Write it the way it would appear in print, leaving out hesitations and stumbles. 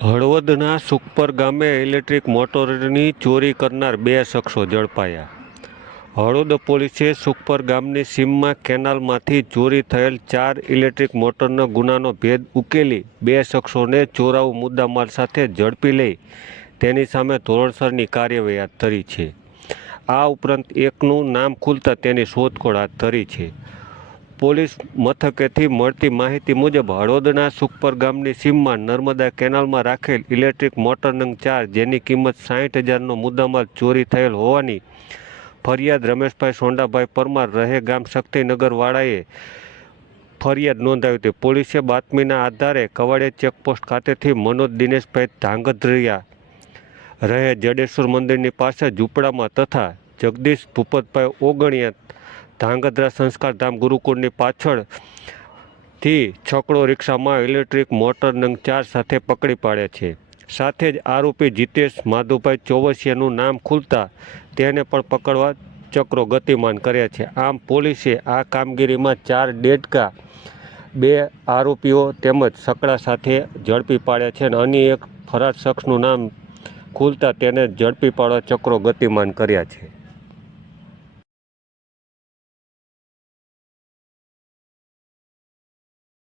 હળવદના સુખપર ગામે ઇલેક્ટ્રિક મોટરની ચોરી કરનાર 2 શખ્સો ઝડપાયા. હળવદ પોલીસે સુખપર ગામની સીમમાં કેનાલમાંથી ચોરી થયેલ 4 ઇલેક્ટ્રિક મોટરના ગુનાનો ભેદ ઉકેલી 2 શખ્સોને ચોરાઉ મુદ્દામાલ સાથે ઝડપી લઈ તેની સામે ધોરણસરની કાર્યવાહી હાથ ધરી છે. આ ઉપરાંત એકનું નામ ખુલતા તેની શોધખોળ હાથ ધરી છે. પોલીસ મથકેથી મળતી માહિતી મુજબ હળવદના સુખપર ગામની સીમમાં નર્મદા કેનાલમાં રાખેલ ઇલેક્ટ્રિક મોટર નંગ 4 જેની કિંમત 60,000નો મુદ્દામાલ ચોરી થયેલ હોવાની ફરિયાદ રમેશભાઈ સોંડાભાઈ પરમાર રહે ગામ શક્તિનગર વાળાએ ફરિયાદ નોંધાવી હતી. પોલીસે બાતમીના આધારે કવાડિયા ચેકપોસ્ટ ખાતેથી મનોજ દિનેશભાઈ ધાંગધ્રિયા રહે જડેશ્વર મંદિરની પાસે ઝૂંપડામાં તથા જગદીશ ભૂપતભાઈ ઓગણિયા ધાંગધ્રા સંસ્કાર ધામ ગુરુકુળની પાછળથી છકડો રિક્ષામાં ઇલેક્ટ્રિક મોટર નંગ 4 સાથે પકડી પાડે છે. સાથે જ આરોપી જીતેશ માધુભાઈ ચોવસિયાનું નામ ખુલતા તેને પણ પકડવા ચક્રો ગતિમાન કર્યા છે. આમ પોલીસે આ કામગીરીમાં 4 ડેડકા 2 આરોપીઓ તેમજ સકડા સાથે ઝડપી પાડ્યા છે અને અન્ય એક ફરાર શખ્સનું નામ ખુલતા તેને ઝડપી પાડવા ચક્રો ગતિમાન કર્યા છે.